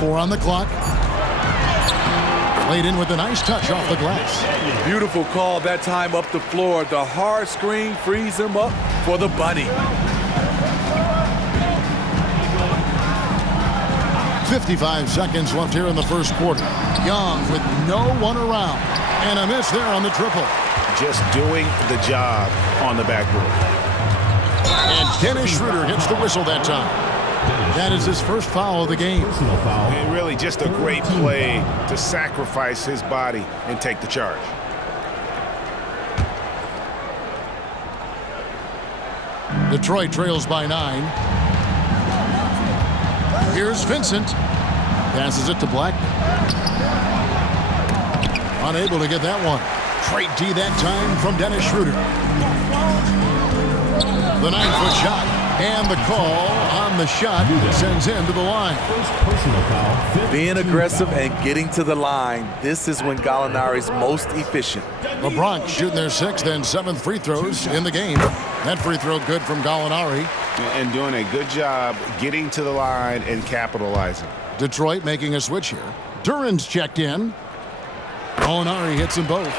4 on the clock. Played in with a nice touch off the glass. Beautiful call that time up the floor. The hard screen frees him up for the bunny. 55 seconds left here in the first quarter. Young with no one around. And a miss there on the triple. Just doing the job on the backboard. And Dennis Schroeder gets the whistle that time. That is his first foul of the game. And really just a great play to sacrifice his body and take the charge. Detroit trails by 9. Here's Vincent. Passes it to Black. Unable to get that one. Straight D that time from Dennis Schroeder. The 9-foot shot. And the call on the shot sends him to the line. Being aggressive and getting to the line, this is when Gallinari's most efficient. The Bronx shooting their 6th and 7th free throws in the game. That free throw good from Gallinari. And doing a good job getting to the line and capitalizing. Detroit making a switch here. Duran's checked in. Gallinari hits them both.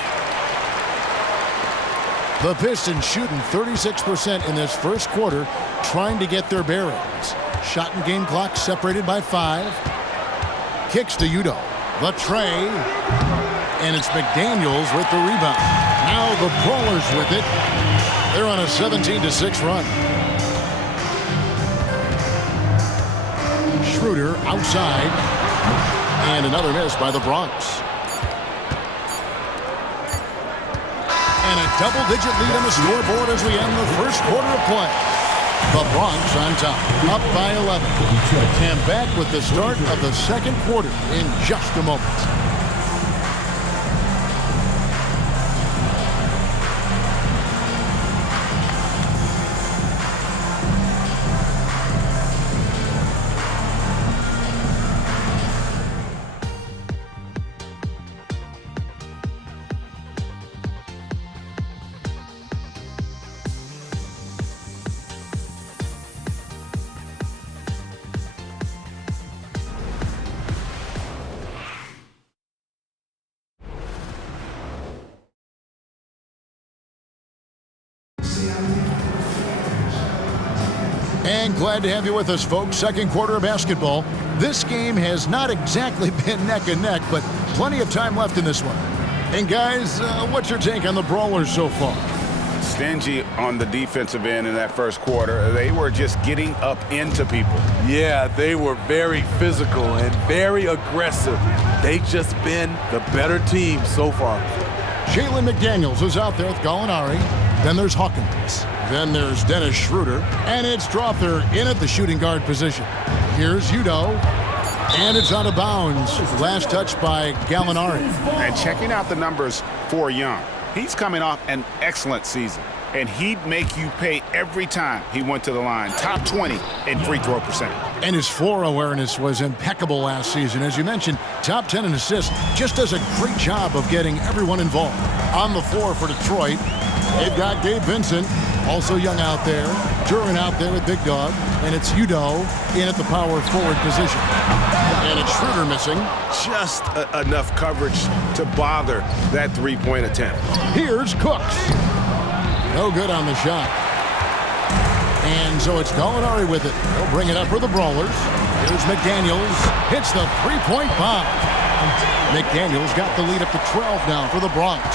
The Pistons shooting 36% in this first quarter, trying to get their bearings. Shot and game clock separated by 5. Kicks to Udo. The tray. And it's McDaniels with the rebound. Now the Brawlers with it. They're on a 17-6 run. Schroeder outside. And another miss by the Bronx. And a double-digit lead on the scoreboard as we end the first quarter of play. The Bronx on top, up by 11. And back with the start of the second quarter in just a moment. And glad to have you with us, folks. Second quarter of basketball. This game has not exactly been neck and neck, but plenty of time left in this one. And guys, what's your take on the Brawlers so far? Stingy on the defensive end in that first quarter. They were just getting up into people. Yeah, they were very physical and very aggressive. They've just been the better team so far. Jalen McDaniels is out there with Gallinari. Then there's Hawkins. Then there's Dennis Schroeder. And it's Dropper in at the shooting guard position. Here's Udo. And it's out of bounds. Last touch by Gallinari. And checking out the numbers for Young. He's coming off an excellent season. And he'd make you pay every time he went to the line. Top 20 in free throw percentage. And his floor awareness was impeccable last season. As you mentioned, top 10 in assists. Just does a great job of getting everyone involved. On the floor for Detroit, they've got Gabe Vincent, also Young out there. Duran out there with Big Dog. And it's Udo in at the power forward position. And it's Schroeder missing. Just enough coverage to bother that three-point attempt. Here's Cooks. No good on the shot. And so it's Gallinari with it. He'll bring it up for the Brawlers. Here's McDaniels. Hits the three-point bomb. McDaniels got the lead up to 12 now for the Bronx.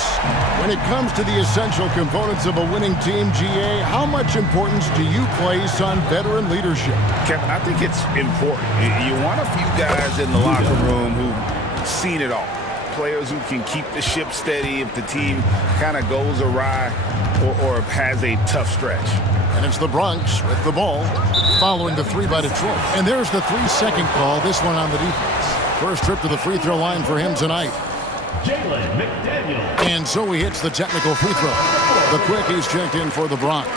When it comes to the essential components of a winning team, GA, how much importance do you place on veteran leadership? Kevin, I think it's important. You want a few guys in the locker room who've seen it all. Players who can keep the ship steady if the team kind of goes awry or has a tough stretch. And it's the Bronx with the ball, following the three by Detroit. And there's the 3-second call, this one on the defense. First trip to the free throw line for him tonight. Jalen McDaniels. And so he hits the technical free throw. The quick, he's checked in for the Bronx.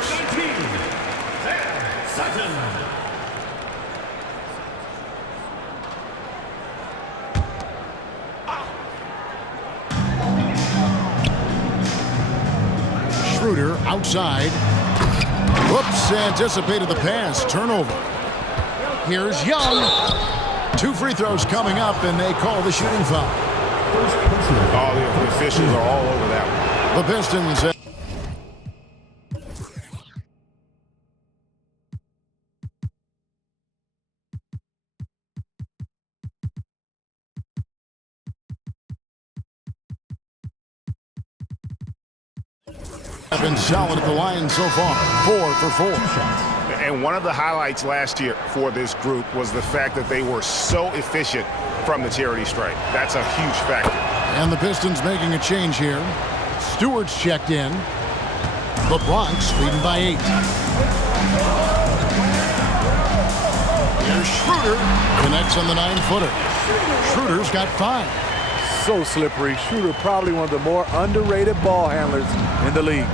Schroeder outside. Whoops, anticipated the pass. Turnover. Here's Young. 2 free throws coming up, and they call the shooting foul. All the officials are all over that one. The Pistons have been solid at the line so far. 4 for 4. And one of the highlights last year for this group was the fact that they were so efficient from the charity stripe. That's a huge factor. And the Pistons making a change here. Stewart's checked in. The Bronx leading by 8. Here's Schroeder. Connects on the 9-footer. Schroeder's got 5. So slippery. Schroeder probably one of the more underrated ball handlers in the league.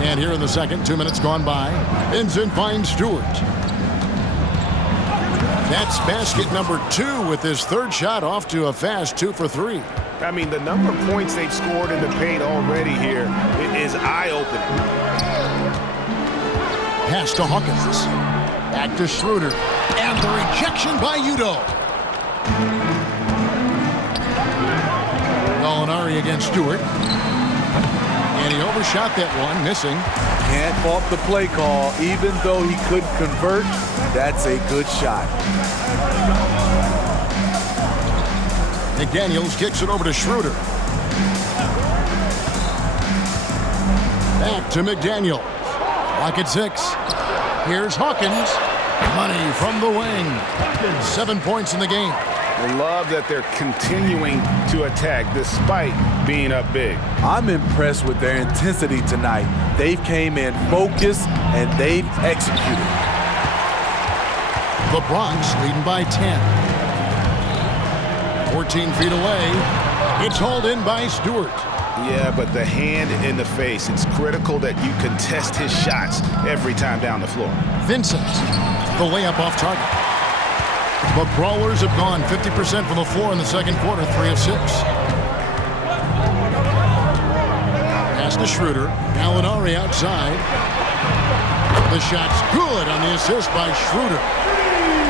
And here in the second, 2 minutes gone by. Vincent finds Stewart. That's basket number 2 with his 3rd shot off to a fast 2 for 3. I mean, the number of points they've scored in the paint already here is eye-opening. Pass to Hawkins. Back to Schroeder. And the rejection by Udo. Gallinari against Stewart. And he overshot that one, missing. Can't fault the play call. Even though he couldn't convert, that's a good shot. McDaniels kicks it over to Schroeder. Back to McDaniels. Lock at 6. Here's Hawkins. Money from the wing. 7 points in the game. I love that they're continuing to attack despite being up big. I'm impressed with their intensity tonight. They've came in focused and they've executed. The Bronx leading by 10. 14 feet away. It's hauled in by Stewart. Yeah, but the hand in the face, it's critical that you contest his shots every time down the floor. Vincent, the layup off target. The Brawlers have gone 50% from the floor in the second quarter, 3 of 6. Pass to Schroeder. Gallinari outside. The shot's good on the assist by Schroeder.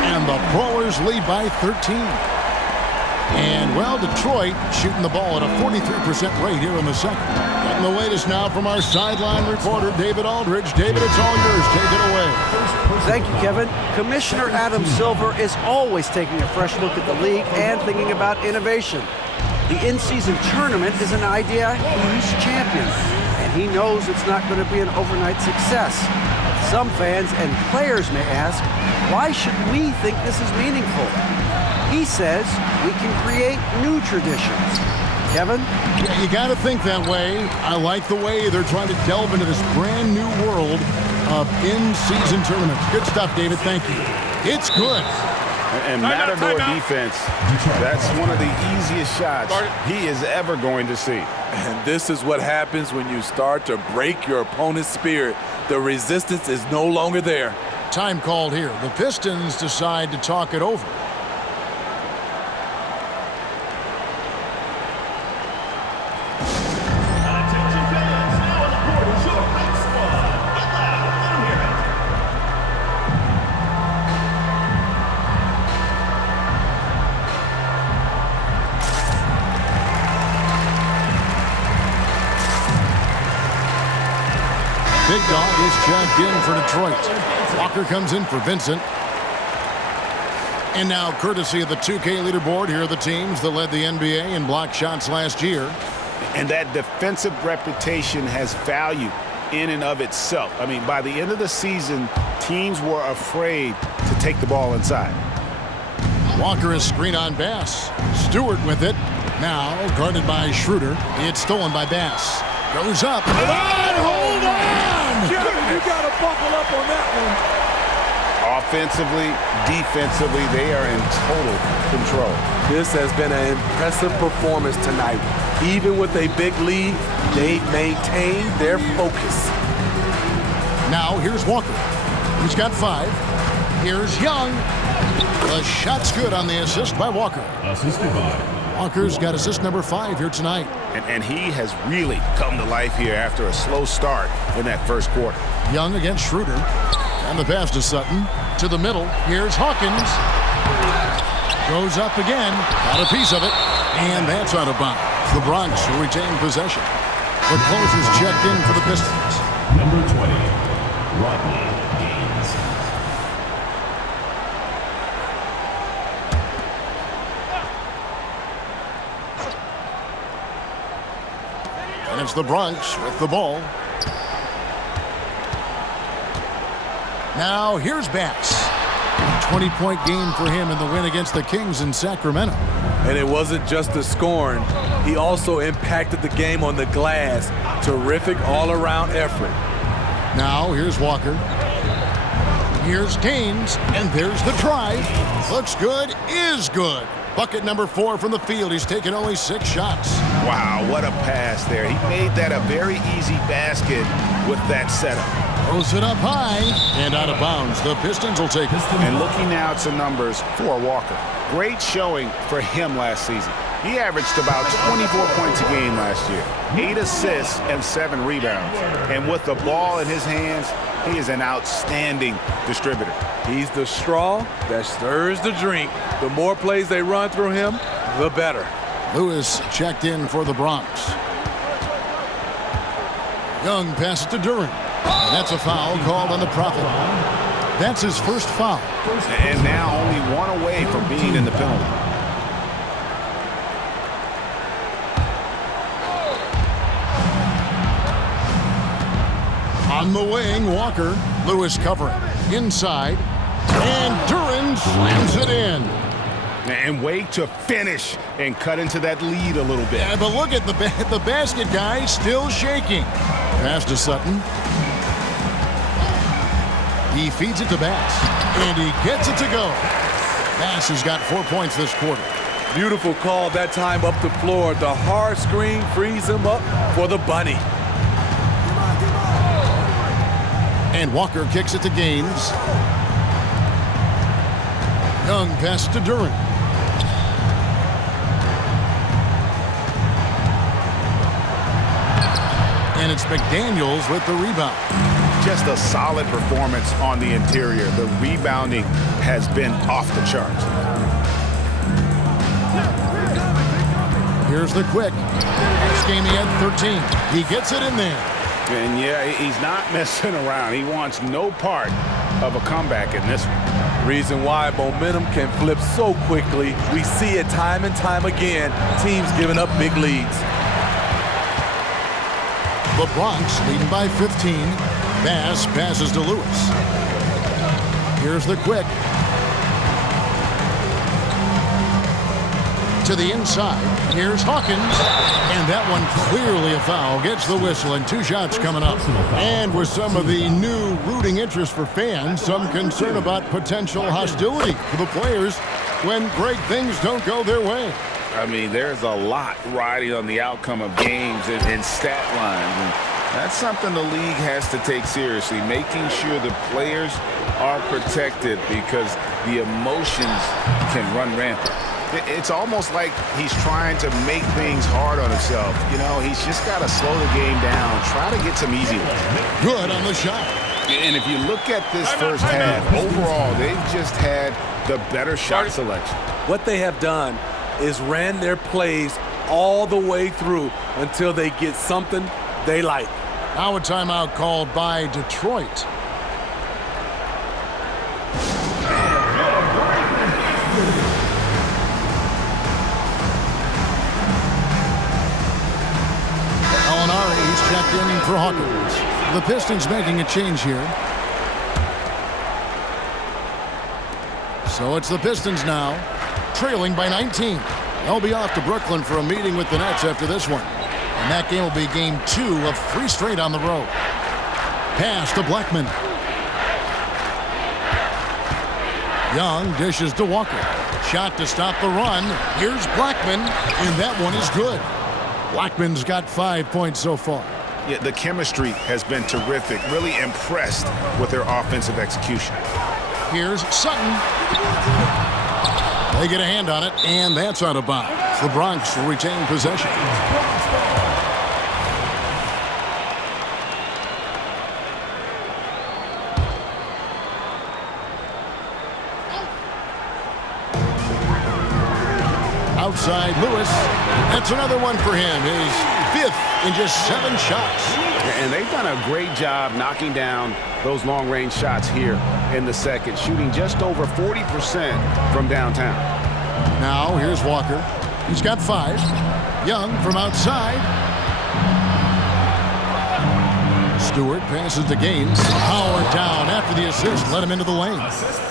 And the Brawlers lead by 13. And, well, Detroit shooting the ball at a 43% rate here in the second. Getting the latest now from our sideline reporter, David Aldridge. David, it's all yours. Take it away. Thank you, Kevin. Commissioner Adam Silver is always taking a fresh look at the league and thinking about innovation. The in-season tournament is an idea he's championed, and he knows it's not going to be an overnight success. Some fans and players may ask, why should we think this is meaningful? He says we can create new traditions. Kevin? Yeah, you got to think that way. I like the way they're trying to delve into this brand new world of in-season tournaments. Good stuff, David. Thank you. It's good. And Matador defense, that's one of the easiest shots he is ever going to see. And this is what happens when you start to break your opponent's spirit. The resistance is no longer there. Time called here. The Pistons decide to talk it over. Big Dog is checked in for Detroit. Walker comes in for Vincent. And now, courtesy of the 2K leaderboard, here are the teams that led the NBA in block shots last year. And that defensive reputation has value in and of itself. I mean, by the end of the season, teams were afraid to take the ball inside. Walker is screen on Bass. Stewart with it. Now guarded by Schroeder. It's stolen by Bass. Goes up. Hold on! You got to buckle up on that one. Offensively, defensively, they are in total control. This has been an impressive performance tonight. Even with a big lead, they've maintained their focus. Now here's Walker. He's got 5. Here's Young. The shot's good on the assist by Walker. Assisted by Walker's got assist number 5 here tonight. And he has really come to life here after a slow start in that first quarter. Young against Schroeder. And the pass to Sutton. To the middle. Here's Hawkins. Goes up again. Got a piece of it. And that's out of bounds. The Bronx will retain possession. The closer's checked in for the Pistons. Number 20, Rodney Gaines. And it's the Bronx with the ball. Now here's Bass. 20-point game for him in the win against the Kings in Sacramento. And it wasn't just the scoring. He also impacted the game on the glass. Terrific all-around effort. Now here's Walker. Here's Gaines. And there's the try. Looks good. Is good. Bucket number 4 from the field. He's taken only 6 shots. Wow, what a pass there. He made that a very easy basket with that setup. Throws it up high and out of bounds. The Pistons will take it. And looking now at some numbers for Walker. Great showing for him last season. He averaged about 24 points a game last year, 8 assists and 7 rebounds. And with the ball in his hands, he is an outstanding distributor. He's the straw that stirs the drink. The more plays they run through him, the better. Lewis checked in for the Bronx. Young passes to Duran. And that's a foul called on the Prophet. That's his first foul. And now only one away from being in the penalty. On the wing, Walker. Lewis covering. Inside. And Duran slams it in. And wait to finish and cut into that lead a little bit. Yeah, but look at the basket guy still shaking. Pass to Sutton. He feeds it to Bass. And he gets it to go. Bass has got 4 points this quarter. Beautiful call that time up the floor. The hard screen frees him up for the bunny. And Walker kicks it to Gaines. Young pass to Duran. And it's McDaniels with the rebound. Just a solid performance on the interior. The rebounding has been off the charts. Here's the quick. This game he had 13. He gets it in there. And yeah, he's not messing around. He wants no part of a comeback in this one. Reason why momentum can flip so quickly. We see it time and time again. Teams giving up big leads. The Bronx leading by 15. Bass passes to Lewis. Here's the quick. To the inside. Here's Hawkins. And that one clearly a foul. Gets the whistle and 2 shots coming up. And with some of the new rooting interest for fans, some concern about potential hostility for the players when great things don't go their way. I mean, there's a lot riding on the outcome of games and stat lines. And that's something the league has to take seriously, making sure the players are protected because the emotions can run rampant. It's almost like he's trying to make things hard on himself. You know, he's just got to slow the game down, try to get some easy ones. Good on the shot. And if you look at this first half, overall, they've just had the better shot selection. What they have done is ran their plays all the way through until they get something they like. Now a timeout called by Detroit. He's checked in for Hawkins. The Pistons making a change here. So it's the Pistons now, trailing by 19. They'll be off to Brooklyn for a meeting with the Nets after this one. And that game will be game 2 of 3 straight on the road. Pass to Blackman. Young dishes to Walker. Shot to stop the run. Here's Blackman, and that one is good. Blackman's got 5 points so far. Yeah, the chemistry has been terrific. Really impressed with their offensive execution. Here's Sutton. They get a hand on it, and that's out of bounds. The Bronx will retain possession. outside Lewis. That's another one for him. His 5th in just 7 shots. And they've done a great job knocking down those long-range shots here in the second, shooting just over 40% from downtown. Now here's Walker. He's got 5. Young from outside. Stewart passes to Gaines. Power down after the assist. Let him into the lane.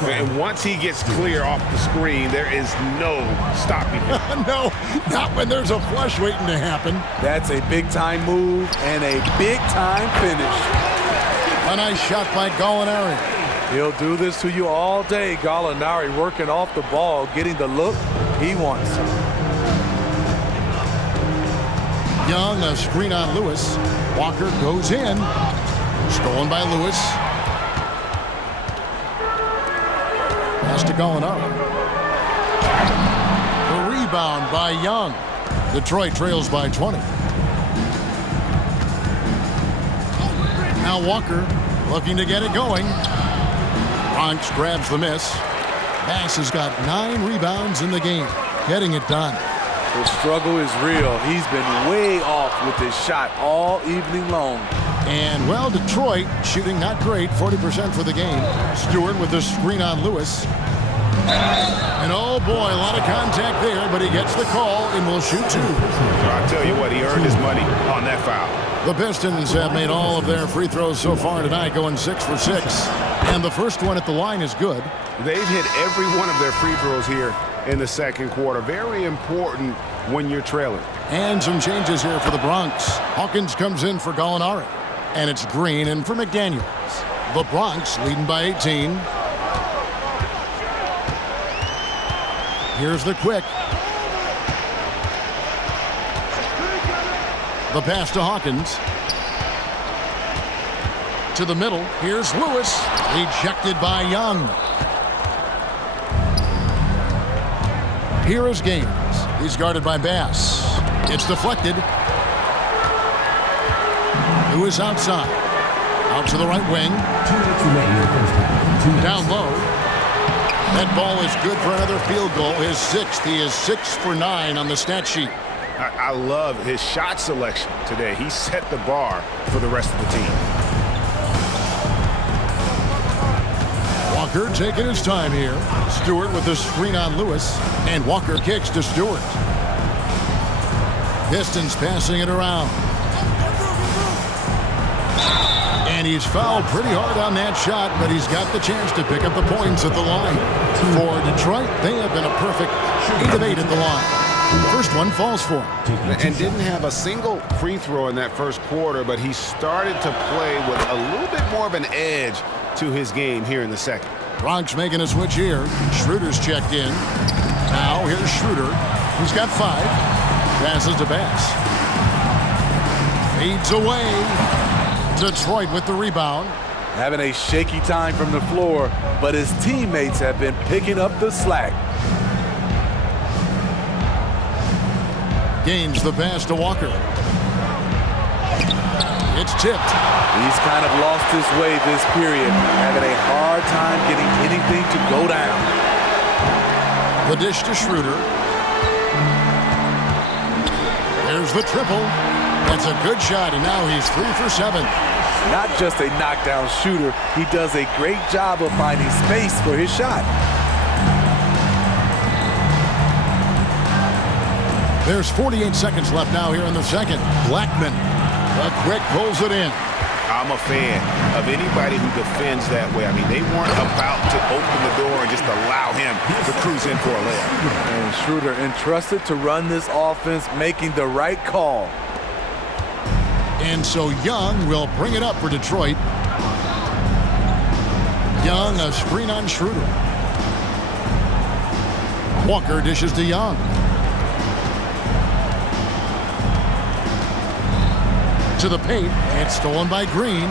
And once he gets clear off the screen, there is no stopping him. No, not when there's a flush waiting to happen. That's a big-time move and a big-time finish. A nice shot by Gallinari. He'll do this to you all day. Gallinari working off the ball, getting the look he wants. Young, a screen on Lewis. Walker goes in. Stolen by Lewis. Pass to Gallinari. The rebound by Young. Detroit trails by 20. Now Walker looking to get it going. Bronx grabs the miss. Bass has got 9 rebounds in the game. Getting it done. The struggle is real. He's been way off with his shot all evening long. And, well, Detroit shooting not great, 40% for the game. Stewart with the screen on Lewis. And, oh, boy, a lot of contact there, but he gets the call and will shoot 2. So I'll tell you what, he earned his money on that foul. The Pistons have made all of their free throws so far tonight, going 6 for 6. And the first one at the line is good. They've hit every one of their free throws here in the second quarter. Very important when you're trailing. And some changes here for the Bronx. Hawkins comes in for Gallinari. And it's Green in for McDaniels. The Bronx leading by 18. Here's the quick. The pass to Hawkins. To the middle. Here's Lewis. Ejected by Young. Here is Gaines. He's guarded by Bass. It's deflected. Lewis outside. Out to the right wing. Down low. That ball is good for another field goal. His 6th. He is 6 for 9 on the stat sheet. I love his shot selection today. He set the bar for the rest of the team. Walker taking his time here. Stewart with the screen on Lewis. And Walker kicks to Stewart. Pistons passing it around. And he's fouled pretty hard on that shot, but he's got the chance to pick up the points at the line. For Detroit, they have been a perfect 8 of 8 at the line. First one falls for him. And didn't have a single free throw in that first quarter, but he started to play with a little bit more of an edge to his game here in the second. Bronx making a switch here. Schroeder's checked in. Now here's Schroeder. He's got 5. Passes to Bass. Fades away. Detroit with the rebound. Having a shaky time from the floor, but his teammates have been picking up the slack. Gains the pass to Walker. It's tipped. He's kind of lost his way this period, having a hard time getting anything to go down. The dish to Schroeder. There's the triple. That's a good shot, and now he's 3 for 7. Not just a knockdown shooter, he does a great job of finding space for his shot. There's 48 seconds left now here in the second. Blackman, a quick pulls it in. I'm a fan of anybody who defends that way. I mean, they weren't about to open the door and just allow him to cruise in for a layup. And Schroeder entrusted to run this offense, making the right call. And so Young will bring it up for Detroit. Young, a screen on Schroeder. Walker dishes to Young. To the paint, and stolen by Green.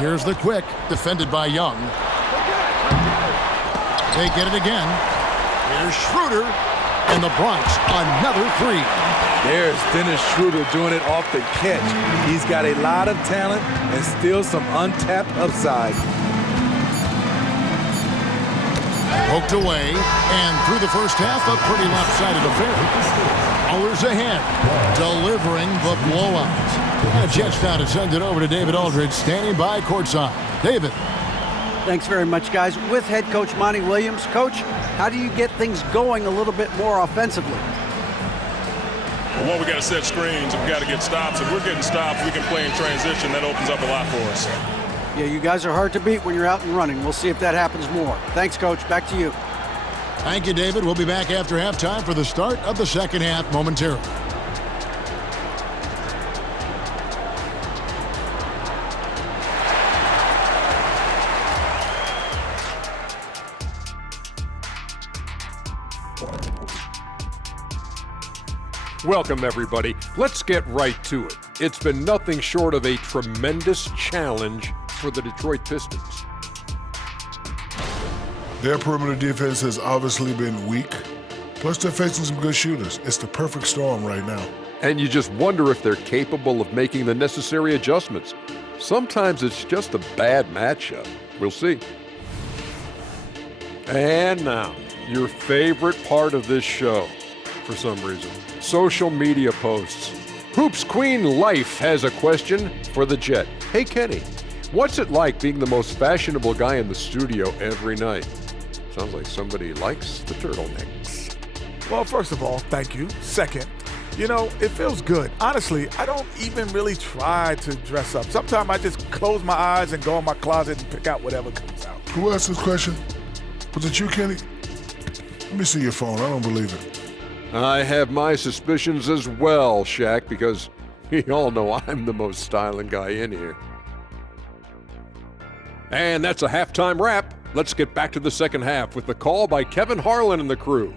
Here's the quick, defended by Young. They get it again. Here's Schroeder, and the Bronx, another 3. There's Dennis Schroeder doing it off the catch. He's got a lot of talent and still some untapped upside. Poked away, and through the first half, a pretty lopsided affair. Brawlers ahead, delivering the blowout. And a chance now to send it over to David Aldridge, standing by courtside. David. Thanks very much, guys. With head coach Monty Williams. Coach, how do you get things going a little bit more offensively? Well, we got to set screens and we got to get stops. If we're getting stops, we can play in transition. That opens up a lot for us. Yeah, you guys are hard to beat when you're out and running. We'll see if that happens more. Thanks, Coach. Back to you. Thank you, David. We'll be back after halftime for the start of the second half momentarily. Welcome, everybody. Let's get right to it. It's been nothing short of a tremendous challenge for the Detroit Pistons. Their perimeter defense has obviously been weak. Plus, they're facing some good shooters. It's the perfect storm right now. And you just wonder if they're capable of making the necessary adjustments. Sometimes it's just a bad matchup. We'll see. And now, your favorite part of this show, for some reason. Social media posts. Hoops Queen Life has a question for the Jet. Hey, Kenny, what's it like being the most fashionable guy in the studio every night? Sounds like somebody likes the turtlenecks. Well, first of all, thank you. Second, it feels good. Honestly, I don't even really try to dress up. Sometimes I just close my eyes and go in my closet and pick out whatever comes out. Who asked this question? Was it you, Kenny? Let me see your phone. I don't believe it. I have my suspicions as well, Shaq, because we all know I'm the most styling guy in here. And that's a halftime wrap. Let's get back to the second half with the call by Kevin Harlan and the crew.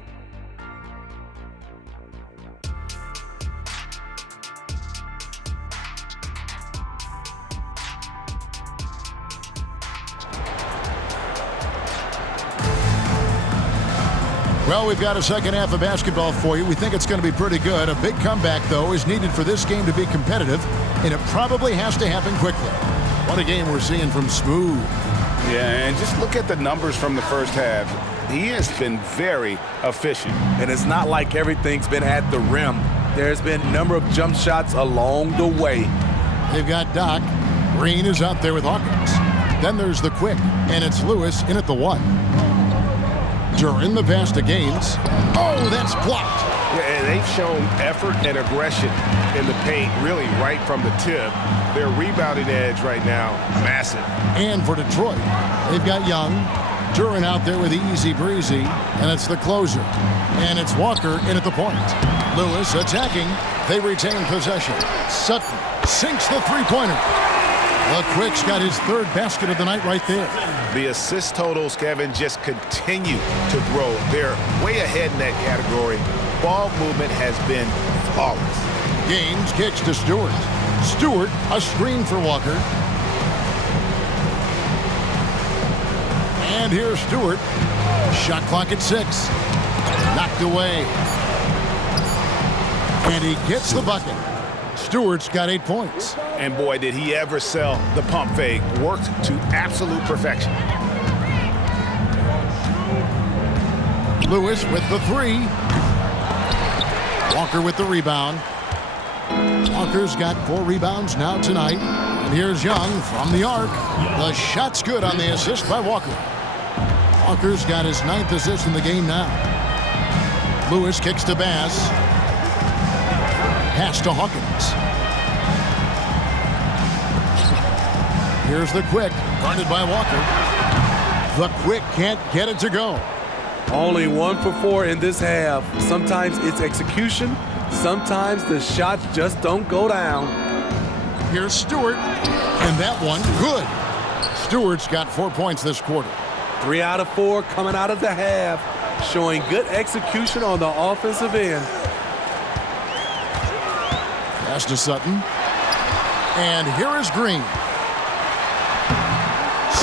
Well, we've got a second half of basketball for you. We think it's going to be pretty good. A big comeback, though, is needed for this game to be competitive, and it probably has to happen quickly. What a game we're seeing from Smooth. Yeah, and just look at the numbers from the first half. He has been very efficient. And it's not like everything's been at the rim. There's been a number of jump shots along the way. They've got Doc. Green is out there with Hawkins. Then there's the quick, and it's Lewis in at the one. During the pass to Gaines. Oh, that's blocked. Yeah, they've shown effort and aggression in the paint, really right from the tip. Their rebounding edge right now, massive. And for Detroit, they've got Young. Duran out there with easy breezy, and it's the closer. And it's Walker in at the point. Lewis attacking. They retain possession. Sutton sinks the three-pointer. The Quick's got his third basket of the night right there. The assist totals, Kevin, just continue to grow. They're way ahead in that category. Ball movement has been flawless. Gaines kicks to Stewart. Stewart, a screen for Walker. And here's Stewart. Shot clock at 6. Knocked away. And he gets the bucket. Stewart's got 8 points. And boy, did he ever sell the pump fake. Worked to absolute perfection. Lewis with the 3. Walker with the rebound. Walker's got 4 rebounds now tonight. And here's Young from the arc. The shot's good on the assist by Walker. Walker's got his 9th assist in the game now. Lewis kicks to Bass. Pass to Hawkins. Here's the Quick, guarded by Walker. The Quick can't get it to go. Only 1 for 4 in this half. Sometimes it's execution. Sometimes the shots just don't go down. Here's Stewart, and that one, good. Stewart's got 4 points this quarter. 3 out of 4 coming out of the half, showing good execution on the offensive end. Pass to Sutton. And here is Green.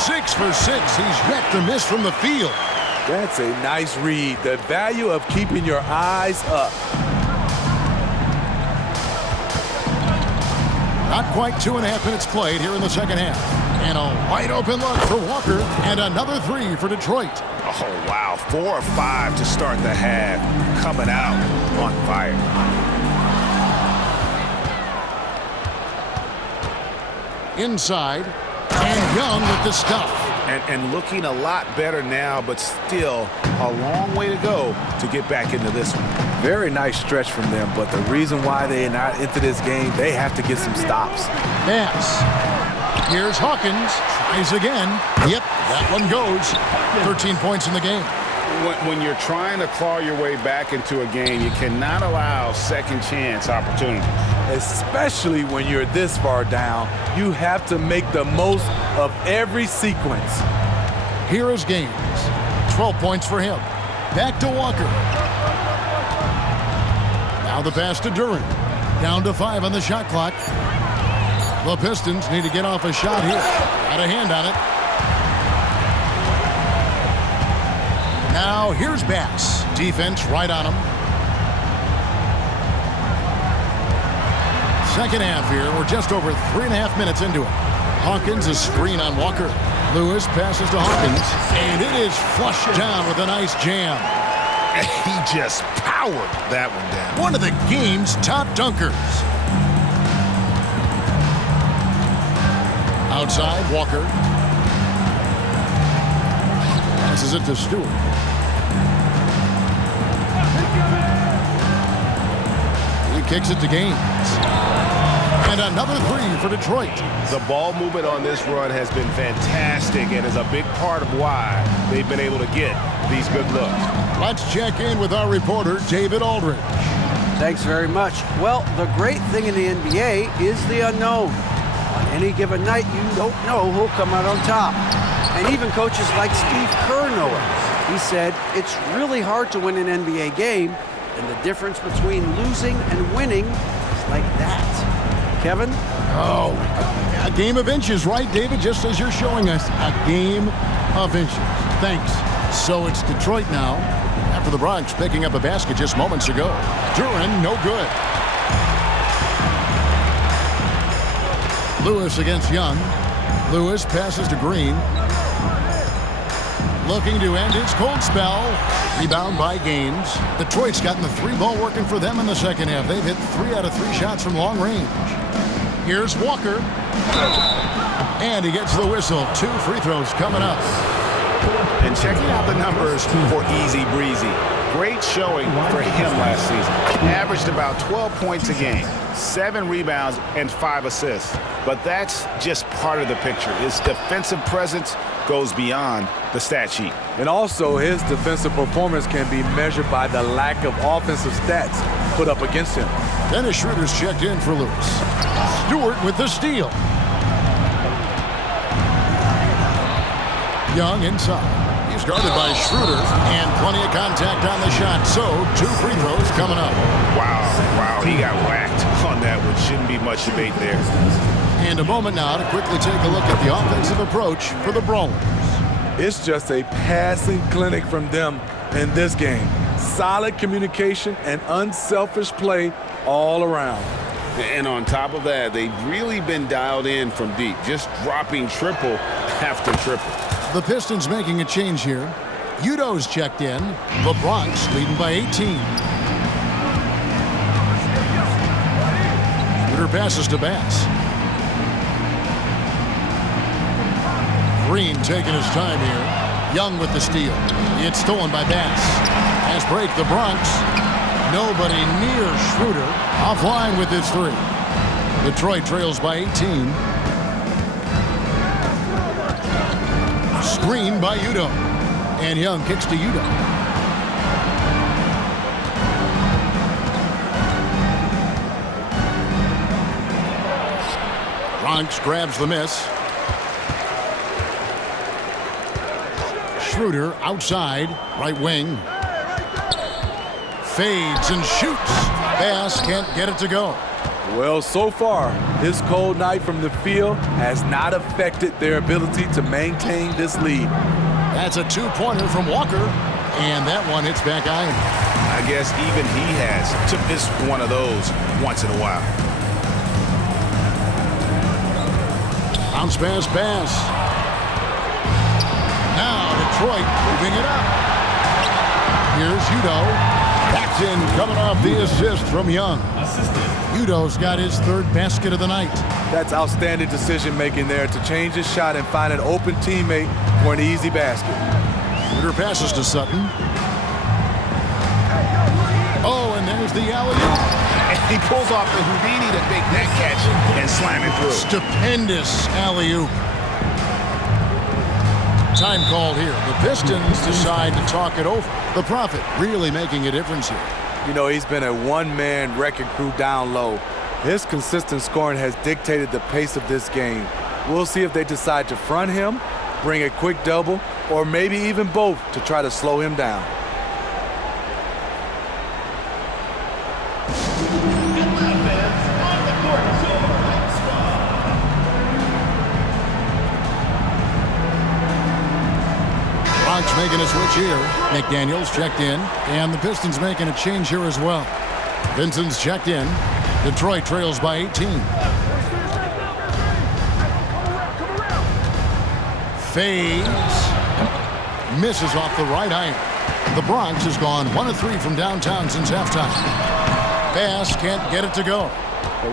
6 for 6. He's yet to miss from the field. That's a nice read. The value of keeping your eyes up. Not quite 2.5 minutes played here in the second half. And a wide open look for Walker. And another three for Detroit. Oh, wow. 4 of 5 to start the half. Coming out on fire. Inside. And Young with the stuff. And looking a lot better now, but still a long way to go to get back into this one. Very nice stretch from them, but the reason why they are not into this game, they have to get some stops. Pass. Here's Hawkins. Tries again. Yep, that one goes. 13 points in the game. When you're trying to claw your way back into a game, you cannot allow second chance opportunities. Especially when you're this far down, you have to make the most of every sequence. Here is Gaines. 12 points for him. Back to Walker. Now the pass to Duren. Down to 5 on the shot clock. The Pistons need to get off a shot here. Got a hand on it. Now here's Bass. Defense right on him. Second half here. We're just over 3.5 minutes into it. Hawkins, a screen on Walker. Lewis passes to Hawkins. And it is flushed down with a nice jam. He just powered that one down. One of the game's top dunkers. Outside, Walker. Passes it to Stewart. He kicks it to Gaines. And another three for Detroit. The ball movement on this run has been fantastic and is a big part of why they've been able to get these good looks. Let's check in with our reporter, David Aldridge. Thanks very much. Well, the great thing in the NBA is the unknown. On any given night, you don't know who'll come out on top. And even coaches like Steve Kerr know it. He said it's really hard to win an NBA game, and the difference between losing and winning is like that. Kevin? Oh, a game of inches, right, David? Just as you're showing us, a game of inches. Thanks. So it's Detroit now, after the Bronx picking up a basket just moments ago. Duren, no good. Lewis against Young. Lewis passes to Green. Looking to end his cold spell. Rebound by Gaines. Detroit's gotten the 3-ball working for them in the second half. They've hit 3 out of 3 shots from long range. Here's Walker. And he gets the whistle. 2 free throws coming up. And checking out the numbers for Easy Breezy. Great showing for him last season. Averaged about 12 points a game, 7 rebounds, and 5 assists. But that's just part of the picture. His defensive presence goes beyond the stat sheet. And also, his defensive performance can be measured by the lack of offensive stats put up against him. Dennis Schroeder's checked in for Lewis. Stewart with the steal. Young inside. He's guarded by Schroeder, and plenty of contact on the shot. So, 2 free throws coming up. Wow, he got whacked on that one. Shouldn't be much debate there. And a moment now to quickly take a look at the offensive approach for the Brawlers. It's just a passing clinic from them in this game. Solid communication and unselfish play all around. And on top of that, they've really been dialed in from deep, just dropping triple after triple. The Pistons making a change here. Udo's checked in. The Bronx leading by 18. Schroeder passes to Bass. Green taking his time here. Young with the steal. It's stolen by Bass. Pass break the Bronx. Nobody near Schroeder. Offline with his 3. Detroit trails by 18. Screen by Udo. And Young kicks to Udo. Bronx grabs the miss. Schroeder outside, right wing. Fades and shoots. Bass can't get it to go. Well, so far, his cold night from the field has not affected their ability to maintain this lead. That's a 2-pointer from Walker, and that one hits back iron. I guess even he has to miss one of those once in a while. Bounce pass. Now Detroit moving it up. Here's Udo. That's in, coming off the assist from Young. Udo's got his third basket of the night. That's outstanding decision-making there to change his shot and find an open teammate for an easy basket. Schroeder passes to Sutton. Oh, and there's the alley-oop. He pulls off the Houdini to make that catch and slam it through. Stupendous alley-oop. Time called here. The Pistons decide to talk it over. The Prophet really making a difference here. You know, he's been a one-man wrecking crew down low. His consistent scoring has dictated the pace of this game. We'll see if they decide to front him, bring a quick double, or maybe even both to try to slow him down. Bronx making a switch here. McDaniels checked in, and the Pistons making a change here as well. Vincent's checked in. Detroit trails by 18. Fades. Misses off the right iron. The Bronx has gone 1 of 3 from downtown since halftime. Bass can't get it to go.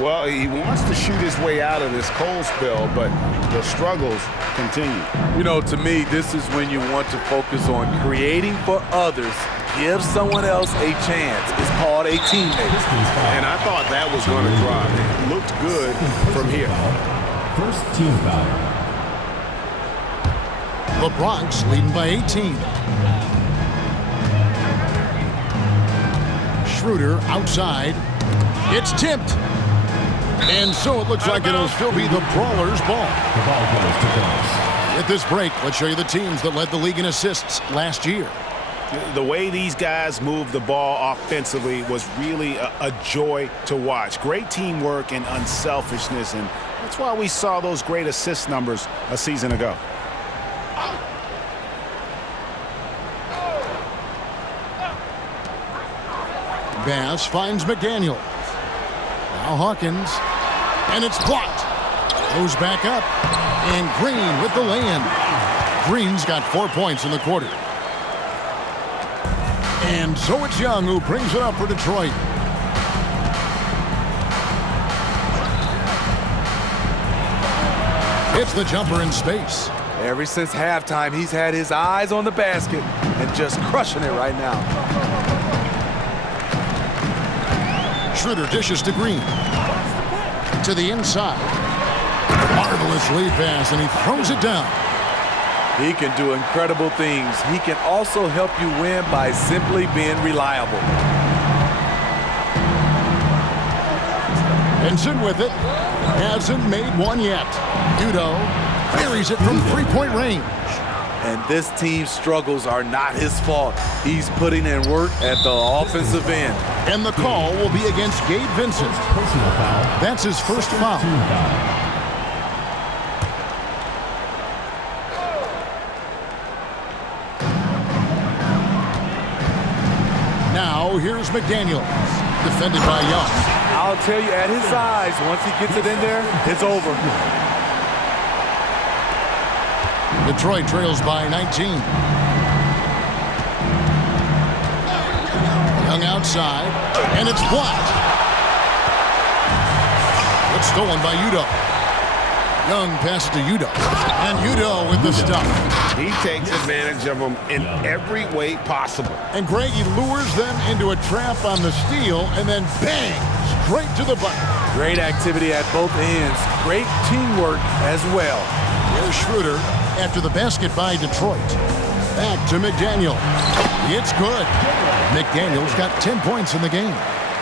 Well, he wants to shoot his way out of this cold spell, but the struggles continue. You know, to me, this is when you want to focus on creating for others. Give someone else a chance. It's called a teammate. And I thought that was going to drop. It looked good from here. First team foul. The Bronx leading by 18. Schroeder outside. It's tipped. And so it looks like it'll still be the Brawlers' ball. The ball goes to Brawlers. At this break, let's show you the teams that led the league in assists last year. The way these guys moved the ball offensively was really a joy to watch. Great teamwork and unselfishness, and that's why we saw those great assist numbers a season ago. Bass finds McDaniels. Now Hawkins. And it's blocked. Goes back up. And Green with the lay-in. Green's got 4 points in the quarter. And so it's Young who brings it up for Detroit. It's the jumper in space. Ever since halftime, he's had his eyes on the basket and just crushing it right now. Schroeder dishes to Green. To the inside. Marvelous lead pass, and he throws it down. He can do incredible things. He can also help you win by simply being reliable. Vincent with it. Hasn't made one yet. Udo buries it from three-point range. And this team's struggles are not his fault. He's putting in work at the offensive end. And the call will be against Gabe Vincent. Personal foul. That's his first foul. Team foul. Now here's McDaniels, defended by Young. I'll tell you, at his size, once he gets it in there, it's over. Detroit trails by 19. Young outside, and it's blocked. It's stolen by Udo. Young passes to Udo, and Udo with the stuff. He takes advantage of them in every way possible. And Greg, he lures them into a trap on the steal, and then bang, straight to the bucket. Great activity at both ends. Great teamwork as well. Here's Schroeder after the basket by Detroit. Back to McDaniel. It's good. McDaniel's got 10 points in the game.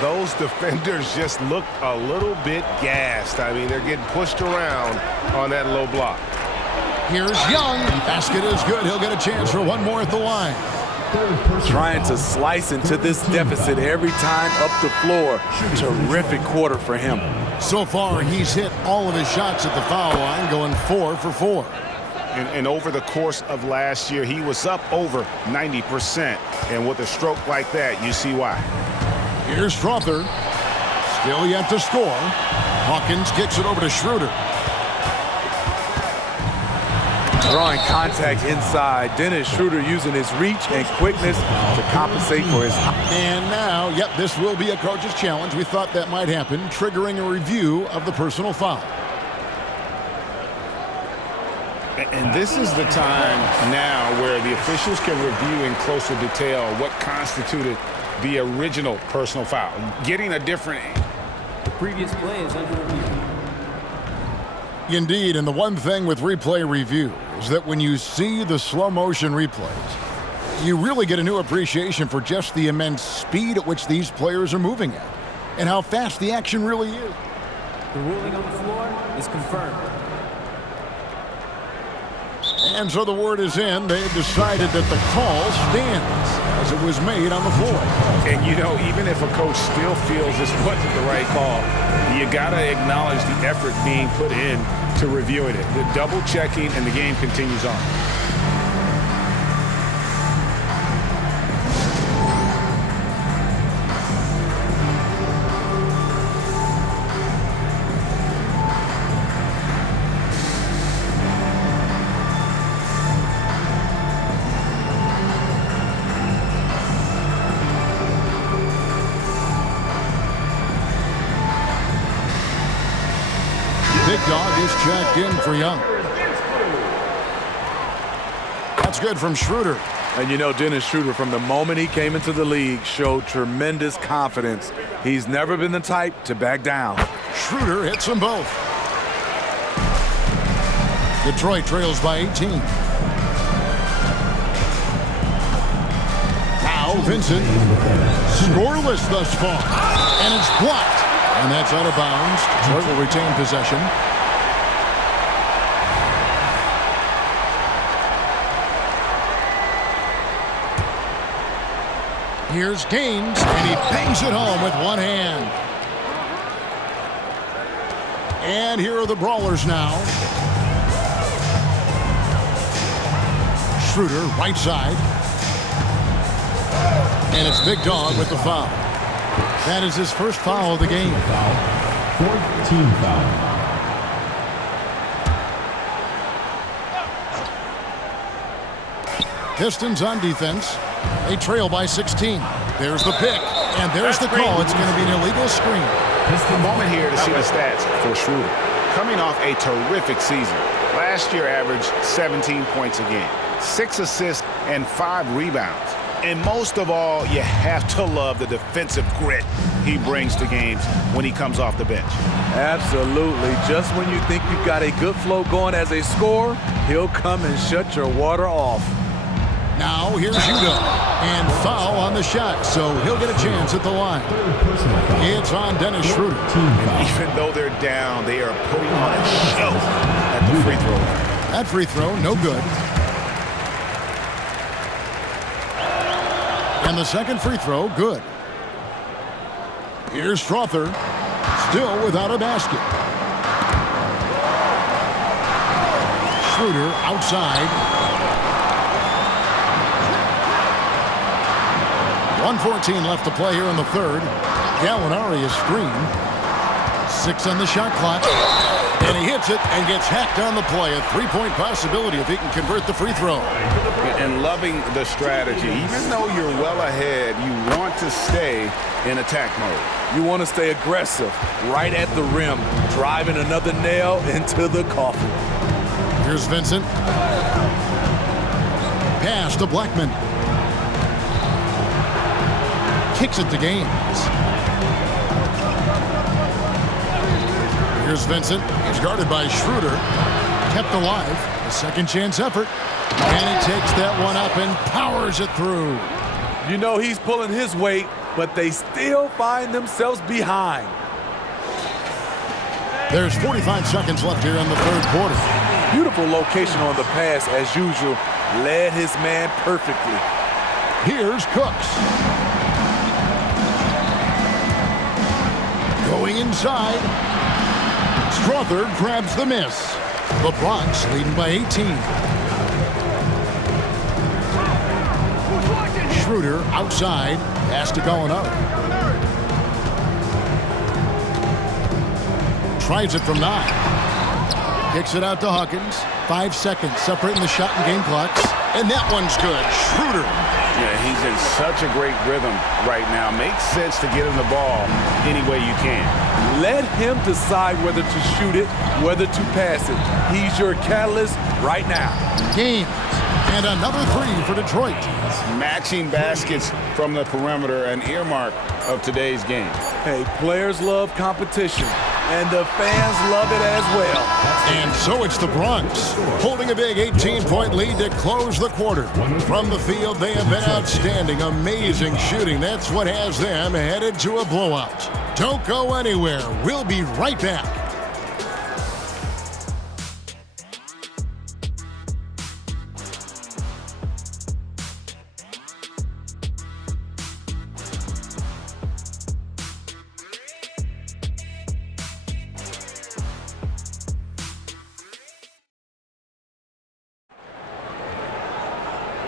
Those defenders just looked a little bit gassed. I mean, they're getting pushed around on that low block. Here's Young. Basket is good. He'll get a chance for one more at the line. Trying to slice into this deficit every time up the floor. Terrific quarter for him. So far, he's hit all of his shots at the foul line, going 4 for 4. And over the course of last year, he was up over 90%. And with a stroke like that, you see why. Here's Strother. Still yet to score. Hawkins kicks it over to Schroeder. Drawing contact inside. Dennis Schroeder using his reach and quickness to compensate for his... And now, yep, this will be a coach's challenge. We thought that might happen, triggering a review of the personal foul. And this is the time now where the officials can review in closer detail what constituted the original personal foul. Getting a different... The previous play is under review. Indeed, and the one thing with replay review is that when you see the slow motion replays, you really get a new appreciation for just the immense speed at which these players are moving at and how fast the action really is. The ruling on the floor is confirmed. And so the word is in. They've decided that the call stands as it was made on the floor. And, you know, even if a coach still feels this wasn't the right call, you got to acknowledge the effort being put in to reviewing it. The double checking, and the game continues on. Big Dog is checked in for Young. That's good from Schroeder. And you know, Dennis Schroeder, from the moment he came into the league, showed tremendous confidence. He's never been the type to back down. Schroeder hits them both. Detroit trails by 18. Now Vincent, scoreless thus far, and it's blocked. And that's out of bounds. Detroit will retain possession. Here's Gaines, and he bangs it home with one hand. And here are the Brawlers now. Schroeder, right side. And it's Big Dog with the foul. That is his first foul of the game. Fourth team foul. Pistons on defense. They trail by 16. There's the pick, and there's the call. It's going to be an illegal screen. A moment here to see the stats for Schroeder. Coming off a terrific season. Last year averaged 17 points a game, 6 assists, and 5 rebounds. And most of all, you have to love the defensive grit he brings to games when he comes off the bench. Absolutely. Just when you think you've got a good flow going as a scorer, he'll come and shut your water off. Now here's Judah, and foul on the shot, so he'll get a chance at the line. It's on Dennis Schroeder. And even though they're down, they are putting on a show at the free throw line. That free throw, no good. And the second free throw, good. Here's Strother, still without a basket. Schroeder outside. 1:14 left to play here in the third. Gallinari is screened. 6 on the shot clock. And he hits it and gets hacked on the play. A three-point possibility if he can convert the free throw. And loving the strategy. Even though you're well ahead, you want to stay in attack mode. You want to stay aggressive, right at the rim, driving another nail into the coffin. Here's Vincent. Pass to Blackman. Kicks it to Gaines. Here's Vincent. He's guarded by Schroeder. Kept alive. A second chance effort. And he takes that one up and powers it through. You know he's pulling his weight, but they still find themselves behind. There's 45 seconds left here in the third quarter. Beautiful location on the pass, as usual. Led his man perfectly. Here's Cooks. Going inside. Strother grabs the miss. The Bronx leading by 18. Schroeder outside. Pass to Gallinari. Tries it from 9. Kicks it out to Hawkins. 5 seconds separating the shot and game clocks. And that one's good. Schroeder. Yeah, he's in such a great rhythm right now. Makes sense to get him the ball any way you can. Let him decide whether to shoot it, whether to pass it. He's your catalyst right now. Games. And another 3 for Detroit. Matching baskets from the perimeter, an earmark of today's game. Hey, players love competition, and the fans love it as well. And so it's the Bronx, holding a big 18-point lead to close the quarter. From the field, they have been outstanding, amazing shooting. That's what has them headed to a blowout. Don't go anywhere. We'll be right back.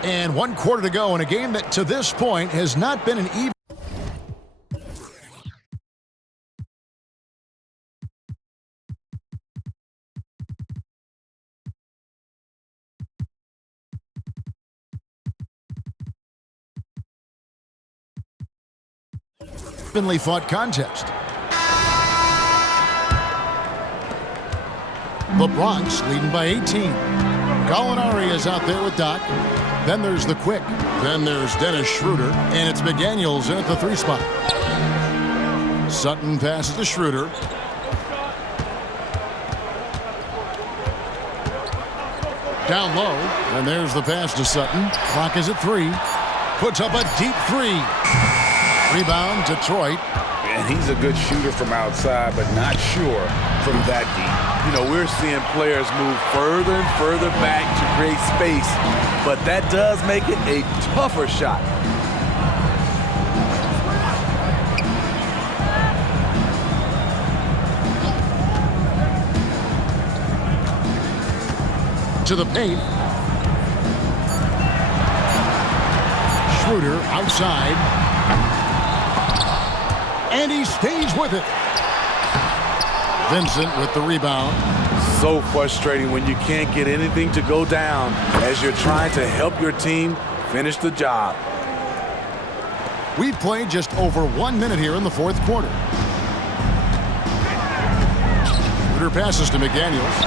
And 1 quarter to go in a game that to this point has not been an even. Evenly fought contest. The Bronx leading by 18. Gallinari is out there with Doc. Then there's the Quick. Then there's Dennis Schroeder. And it's McDaniels in at the 3 spot. Sutton passes to Schroeder. Down low. And there's the pass to Sutton. Clock is at 3. Puts up a deep 3. Rebound, Detroit. And he's a good shooter from outside, but not sure from that deep. You know, we're seeing players move further and further back to create space, but that does make it a tougher shot. To the paint. Schroeder outside. And he stays with it. Vincent with the rebound. So frustrating when you can't get anything to go down as you're trying to help your team finish the job. We've played just over 1 minute here in the 4th quarter. Schroeder passes to McDaniels.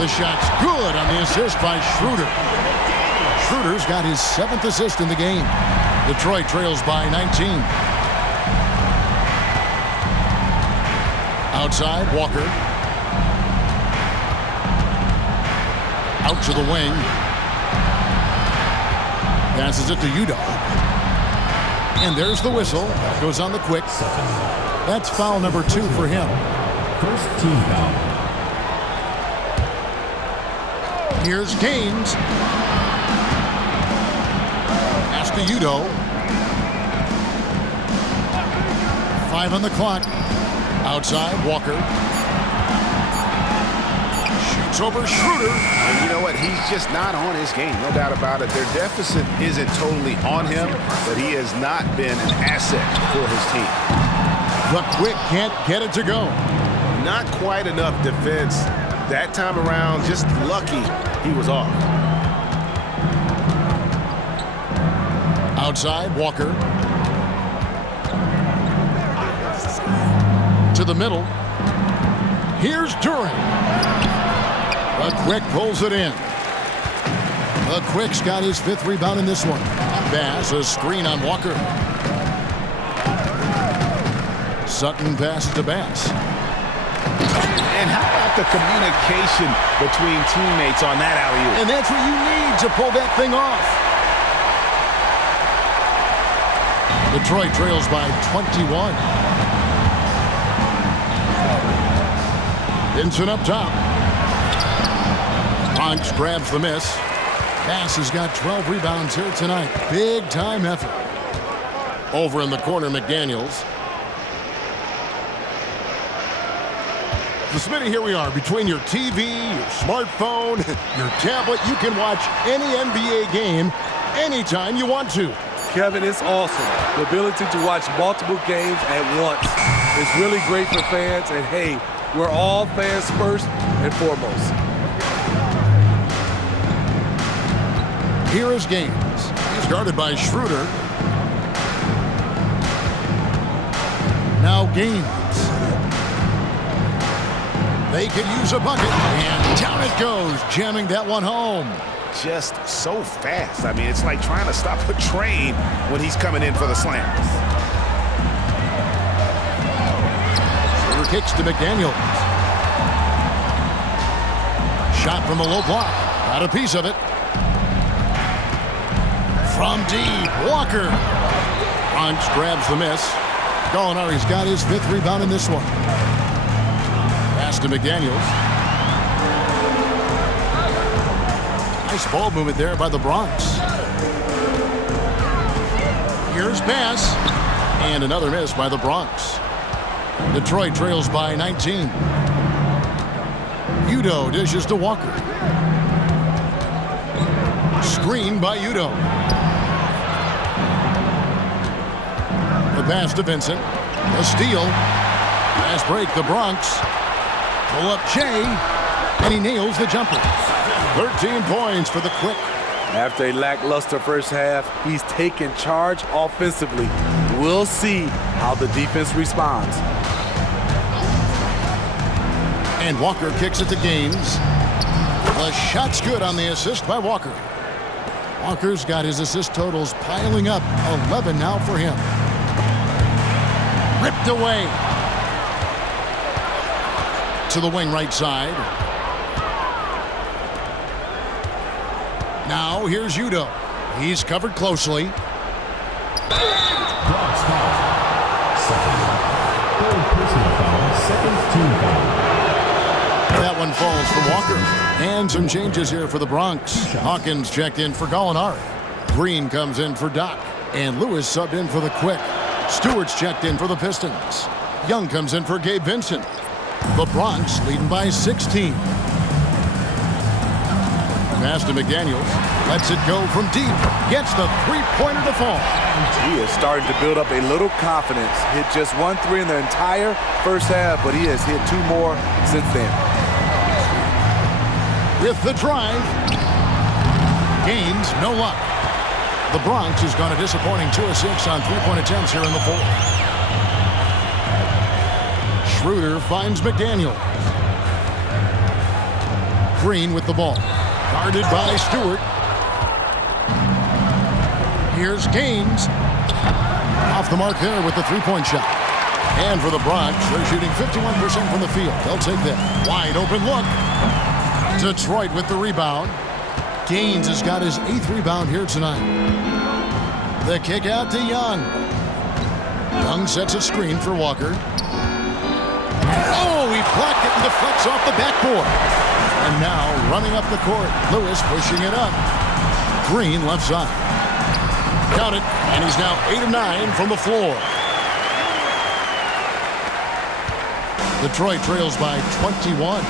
The shot's good on the assist by Schroeder. Schroeder's got his 7th assist in the game. Detroit trails by 19. Outside, Walker. Out to the wing. Passes it to Udo. And there's the whistle. Goes on the Quick. That's foul number 2 for him. First team foul. Here's Gaines. Pass to Udo. 5 on the clock. Outside, Walker. Shoots over Schroeder. And you know what? He's just not on his game. No doubt about it. Their deficit isn't totally on him, but he has not been an asset for his team. The Quick can't get it to go. Not quite enough defense. That time around, just lucky he was off. Outside, Walker. To the middle. Here's Duran. The Quick pulls it in. The Quick's got his 5th rebound in this one. Bass, a screen on Walker. Sutton passes to Bass. And how about the communication between teammates on that alley-oop? And that's what you need to pull that thing off. Detroit trails by 21. Vincent up top. Bronx grabs the miss. Bass has got 12 rebounds here tonight. Big time effort. Over in the corner, McDaniels. So, Smitty, here we are. Between your TV, your smartphone, your tablet, you can watch any NBA game anytime you want to. Kevin, it's awesome. The ability to watch multiple games at once. It's really great for fans, and hey, we're all fans first and foremost. Here is Gaines. He's guarded by Schroeder. Now Gaines. They could use a bucket, and down it goes, jamming that one home. Just so fast. I mean, it's like trying to stop a train when he's coming in for the slam. Schroeder kicks to McDaniels. Shot from the low block. Got a piece of it. From deep, Walker. Bronx grabs the miss. Gallinari's got his 5th rebound in this one. Pass to McDaniels. Nice ball movement there by the Bronx. Here's pass. And another miss by the Bronx. Detroit trails by 19. Udo dishes to Walker. Screen by Udo. The pass to Vincent. The steal. Fast break, the Bronx. Pull up Jay. And he nails the jumper. 13 points for the Quick. After a lackluster first half, he's taken charge offensively. We'll see how the defense responds. And Walker kicks it to Gaines. The shot's good on the assist by Walker. Walker's got his assist totals piling up. 11 now for him. Ripped away. To the wing right side. Now here's Udo. He's covered closely. Bronx foul. Second. Third personal foul. Second team foul. That one falls for Walker. And some changes here for the Bronx. Hawkins checked in for Gallinari. Green comes in for Doc. And Lewis subbed in for the Quick. Stewart's checked in for the Pistons. Young comes in for Gabe Vincent. The Bronx leading by 16. Pass to McDaniels. Lets it go from deep. Gets the three-pointer to fall. He is starting to build up a little confidence. Hit just 1 3 in the entire first half, but he has hit 2 more since then. With the drive. Gaines, no luck. The Bronx has gone a disappointing 2 of 6 on 3-point attempts here in the 4th. Schroeder finds McDaniel. Green with the ball. Guarded by Stewart. Here's Gaines. Off the mark there with the 3-point shot. And for the Bronx, they're shooting 51% from the field. They'll take that. Wide open look. Detroit with the rebound. Gaines has got his 8th rebound here tonight. The kick out to Young. Young sets a screen for Walker. Oh, he blocked it and deflects off the backboard. And now running up the court, Lewis pushing it up. Green left side. Count it, and he's now 8 of 9 from the floor. Detroit trails by 21.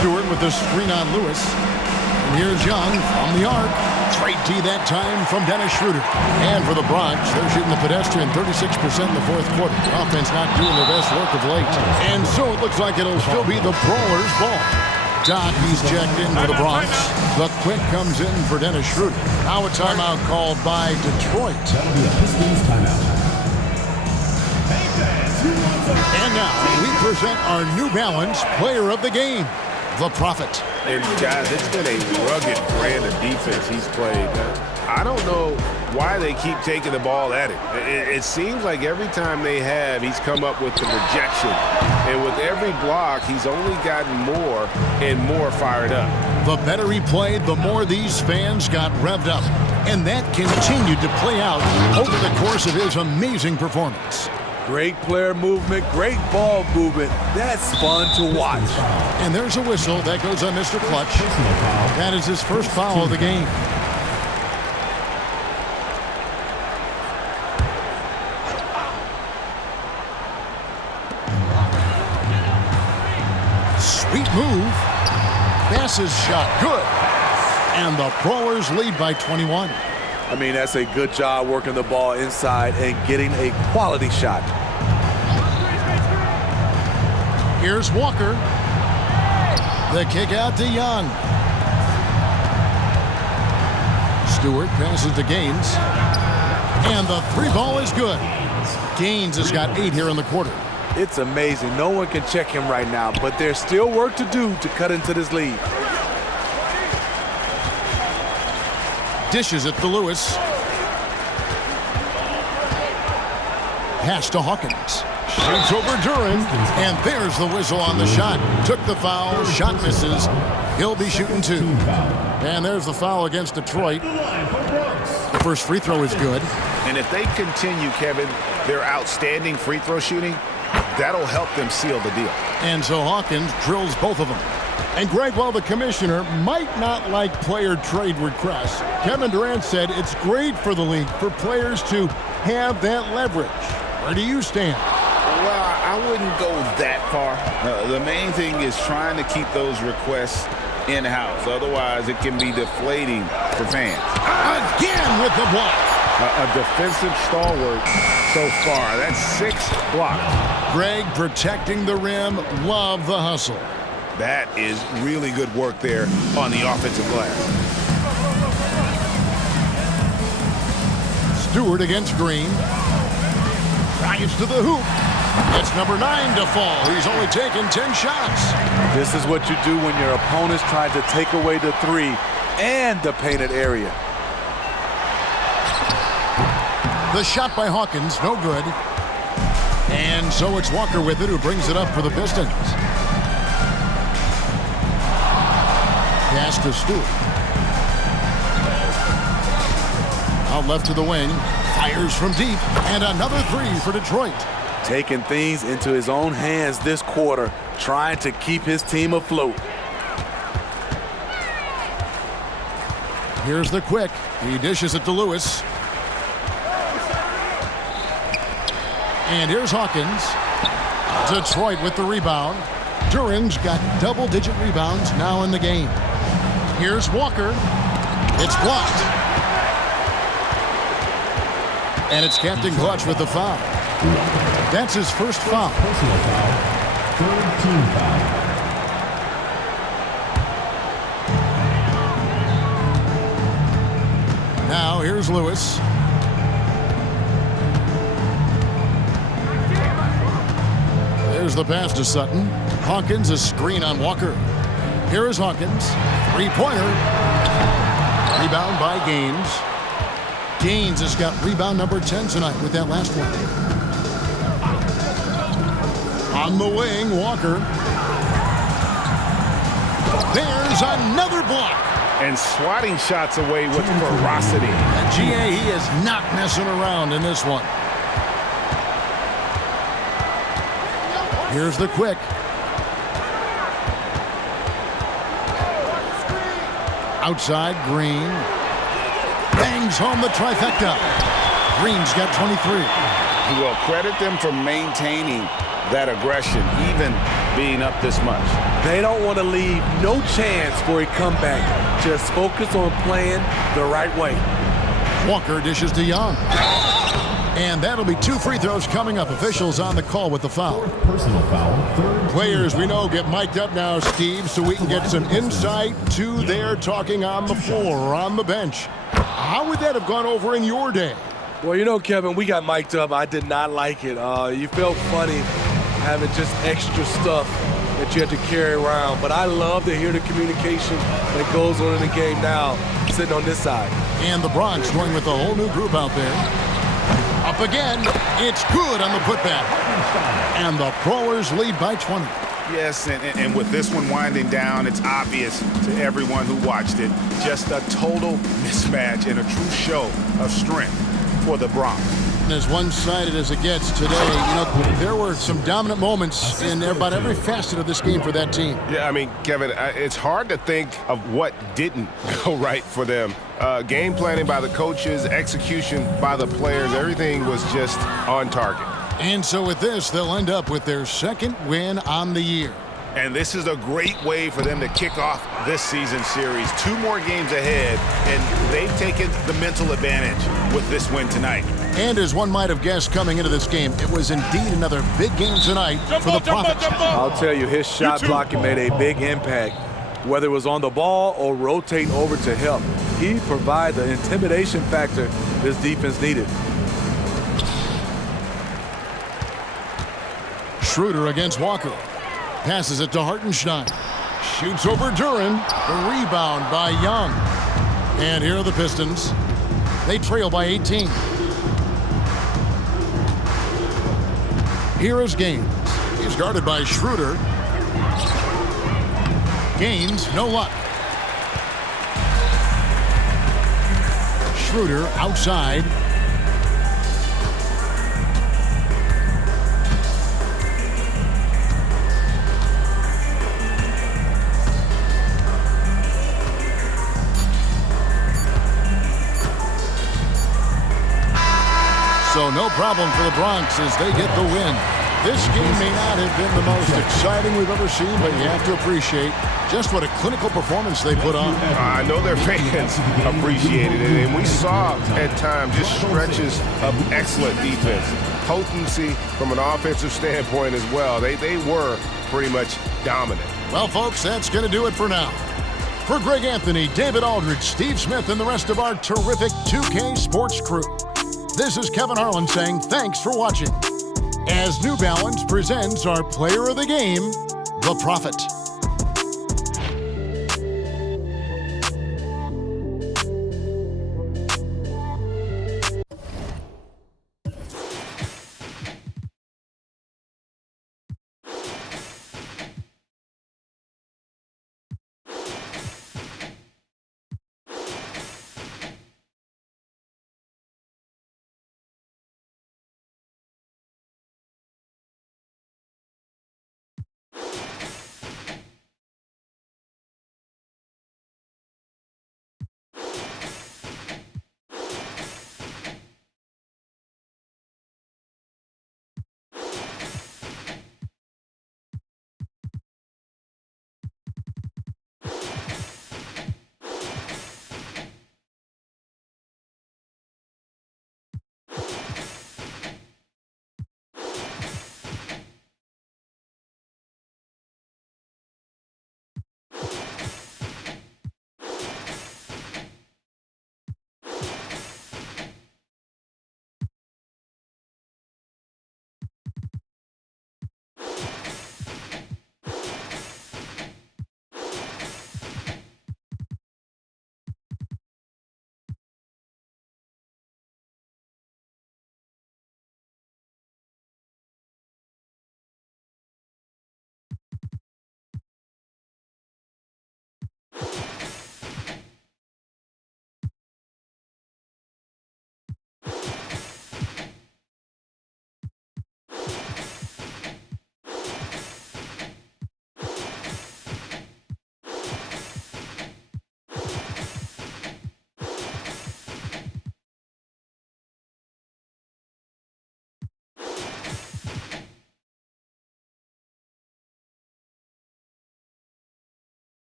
Stewart with the screen on Lewis. And here's Young from the arc. Straight D that time from Dennis Schroeder. And for the Bronx, they're shooting the pedestrian 36% in the 4th quarter. Offense not doing their best work of late. And so it looks like it'll still be the Brawlers' ball. Doc, he's checked in for the Bronx. The Quick comes in for Dennis Schroeder. Now a timeout called by Detroit. That'll be a Pistons timeout. And now we present our New Balance player of the game, the Prophet. And guys, it's been a rugged brand of defense he's played. I don't know why they keep taking the ball at him. It seems like every time they have, he's come up with the rejection. And with every block, he's only gotten more and more fired up. The better he played, the more these fans got revved up. And that continued to play out over the course of his amazing performance. Great player movement, great ball movement. That's fun to watch. And there's a whistle that goes on Mr. Clutch. That is his first foul of the game. Sweet move. Passes shot. Good. And the Brawlers lead by 21. I mean, that's a good job working the ball inside and getting a quality shot. Here's Walker. The kick out to Young. Stewart passes to Gaines. And the three ball is good. Gaines has got 8 here in the quarter. It's amazing. No one can check him right now, but there's still work to do to cut into this lead. Dishes it to Lewis. Pass to Hawkins. Shoots over Duran. And there's the whistle on the shot. Took the foul. Shot misses. He'll be shooting 2. And there's the foul against Detroit. The first free throw is good. And if they continue, Kevin, their outstanding free throw shooting, that'll help them seal the deal. And so Hawkins drills both of them. And Greg, while the commissioner might not like player trade requests, Kevin Durant said it's great for the league for players to have that leverage. Where do you stand? Well, I wouldn't go that far. The main thing is trying to keep those requests in-house. Otherwise, it can be deflating for fans. Again with the block. A defensive stalwart so far. That's 6 blocks. Greg protecting the rim. Love the hustle. That is really good work there on the offensive glass. Stewart against Green. Drives to the hoop. It's number 9 to fall. He's only taken 10 shots. This is what you do when your opponent's trying to take away the 3 and the painted area. The shot by Hawkins, no good. And so it's Walker with it, who brings it up for the Pistons. Pass to Stewart. Out left to the wing. Fires from deep. And another 3 for Detroit. Taking things into his own hands this quarter, trying to keep his team afloat. Here's the quick. He dishes it to Lewis. And here's Hawkins. Detroit with the rebound. Duran's got double-digit rebounds now in the game. Here's Walker. It's blocked. And it's Captain Clutch with the foul. That's his first foul. Personal foul. 3rd team foul. Now here's Lewis. There's the pass to Sutton. Hawkins, a screen on Walker. Here is Hawkins. 3-pointer. Rebound by Gaines. Gaines has got rebound number 10 tonight with that last one. On the wing, Walker. There's another block. And swatting shots away with ferocity. And GA, he is not messing around in this one. Here's the quick. Outside, Green. Bangs home the trifecta. Green's got 23. Well, credit them for maintaining that aggression, even being up this much. They don't want to leave no chance for a comeback. Just focus on playing the right way. Walker dishes to Young. And that'll be 2 free throws coming up. Officials on the call with the foul. Personal foul. 3rd Players, we know, get mic'd up now, Steve, so we can get some insight to their talking on the floor or on the bench. How would that have gone over in your day? Well, you know, Kevin, we got mic'd up. I did not like it. You felt funny having just extra stuff that you had to carry around. But I love to hear the communication that goes on in the game now, sitting on this side. And the Bronx going with a whole new group out there. Up again. It's good on the putback. And the Brawlers lead by 20. Yes, and with this one winding down, it's obvious to everyone who watched it. Just a total mismatch and a true show of strength for the Bronx. As one-sided as it gets today, you know, there were some dominant moments in about every facet of this game for that team. Yeah, I mean, Kevin, it's hard to think of what didn't go right for them. Game planning by the coaches, execution by the players, everything was just on target. And so with this, they'll end up with their 2nd win on the year. And this is a great way for them to kick off this season series. 2 more games ahead, and they've taken the mental advantage with this win tonight. And as one might have guessed coming into this game, it was indeed another big game tonight for the Prophets. I'll tell you, his shot blocking made a big impact. whether it was on the ball or rotate over to help. He provided the intimidation factor this defense needed. Schroeder against Walker. Passes it to Hartenstein. Shoots over Duran. The rebound by Young. And here are the Pistons. They trail by 18. Here is Gaines. He's guarded by Schroeder. Gaines, no luck. Schroeder outside. So no problem for the Bronx as they get the win. This game may not have been the most exciting we've ever seen, but you have to appreciate just what a clinical performance they put on. I know their fans appreciated it, and we saw at times just stretches of excellent defense. Potency from an offensive standpoint as well. They were pretty much dominant. Well, folks, that's going to do it for now. For Greg Anthony, David Aldridge, Steve Smith, and the rest of our terrific 2K Sports crew, this is Kevin Harlan saying thanks for watching as New Balance presents our player of the game, The Prophet.